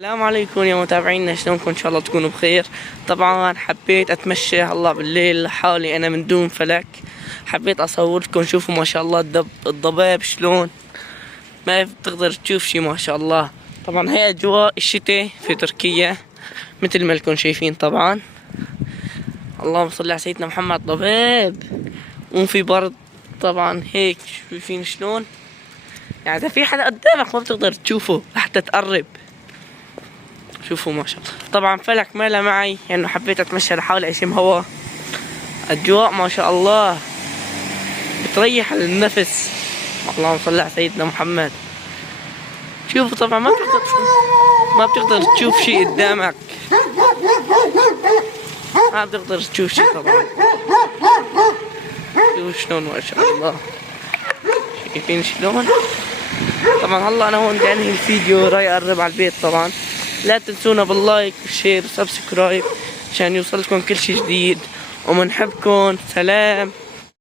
السلام عليكم يا متابعينا، شلونكم؟ ان شاء الله تكونوا بخير. طبعا حبيت اتمشى هلا بالليل لحالي انا من دون فلك. حبيت اصور لكم، شوفوا ما شاء الله الضباب شلون ما بتقدر تشوف شي ما شاء الله. طبعا هي اجواء الشتاء في تركيا مثل ما لكم شايفين. طبعا اللهم صل على سيدنا محمد. ضباب وفي برد. طبعا هيك شايفين شلون، يعني اذا في حدا قدامك ما بتقدر تشوفه لحتى تقرب. شوفوا ما شاء الله. طبعا فلك ماله معي يعني حبيت اتمشى لحالي اشم هوا. اجواء ما شاء الله بتريح النفس. اللهم صل على سيدنا محمد. شوفوا طبعا ما بتقدر تشوف شيء قدامك، ما بتقدر تشوف شيء. طبعا شوفوا شلون ما شاء الله، شايفين شلون. طبعا هلا انا هون بدي انهي الفيديو راي اقرب على البيت. طبعا لا تنسونا باللايك والشير وسبسكرايب عشان يوصلكم كل شي جديد، ومنحبكم. سلام.